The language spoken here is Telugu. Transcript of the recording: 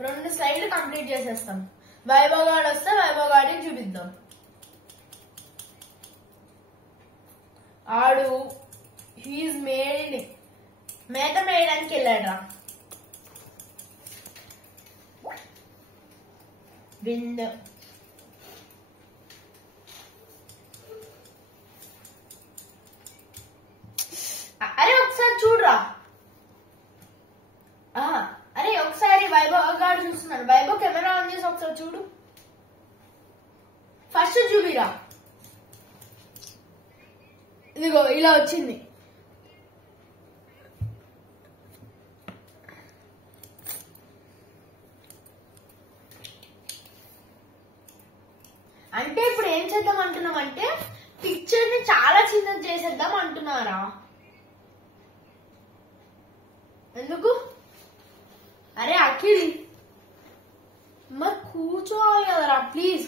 2 స్లైడ్లు కంప్లీట్ చేసేస్తాం. వైభవ్ గారు వస్తే వైభవ్ గారికి చూపిద్దాం. ఆడు హీఈస్ మేత మేయడానికి వెళ్ళాడ్రా. విండ్ అరే ఒకసారి చూడరా. అరే ఒకసారి వైభవ్ గారు చూస్తున్నాడు. వైభవ్ కెమెరా ఆన్ చేసి ఒకసారి చూడు. ఫస్ట్ చూపిరా. ఇదిగో ఇలా వచ్చింది. అంటే ఇప్పుడు ఏం చేద్దాం అంటున్నాం అంటే పిక్చర్ ని చాలా చిన్నది చేసేద్దాం అంటున్నారా? ఎందుకు? అరే అఖిల్ మరి కూర్చోవాలి కదరా ప్లీజ్.